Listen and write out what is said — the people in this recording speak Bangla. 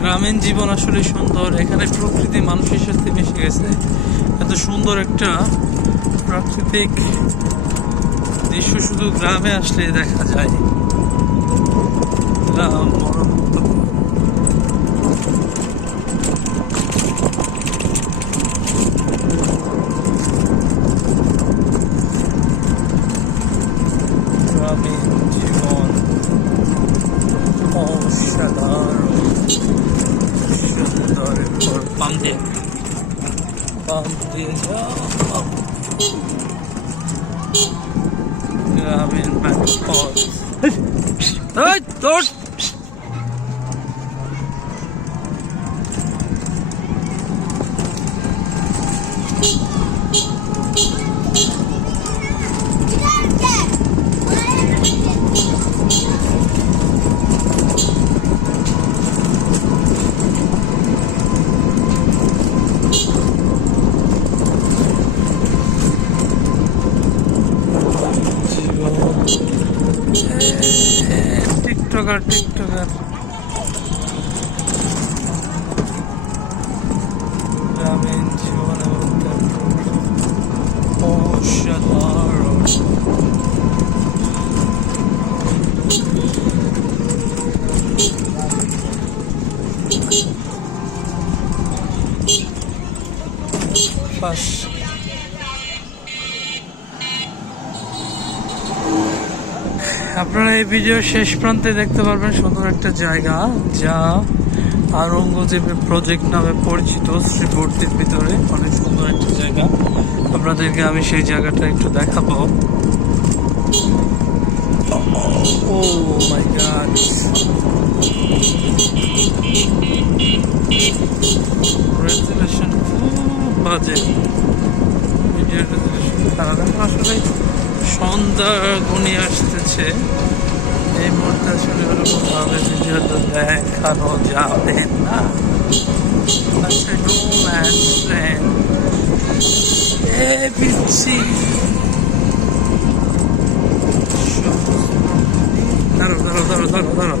গ্রামীণ জীবন আসলে সুন্দর। এখানে প্রকৃতি মানুষের সাথে মিশে গেছে। এত সুন্দর একটা প্রাকৃতিক দৃশ্য শুধু গ্রামে আসলে দেখা যায়। গ্রাম গ্রামীণ জীবন অসাধারণ সুন্দর। পাম দিয়ে যাও গ্রামীণ পথ। তোর টিকটকার গ্রামীণ জীবন অসাধারণ। আপনারা এই ভিডিওর শেষ প্রান্তে দেখতে পারবেন সুন্দর একটা জায়গা, যা আওরঙ্গজেব প্রজেক্ট নামে পরিচিত। শ্রীবর্তীর ভিতরে অনেক সুন্দর একটা জায়গা। আপনাদেরকে আমি সেই জায়গাটা একটু দেখাবো। ও মাই গড, রেজুলেশন খুব বাজে। ভিডিও রেজুলেশন খারাপ। আসলে সন্ধ্যা ঘনিয়ে আসতেছে, এই মুহূর্তে আসলে ওরকমভাবে ভিডিও তো দেখানো যাবে না। আচ্ছা, রোম্যান্স ফ্রেন্ড এ পিচ্ছি ধরো।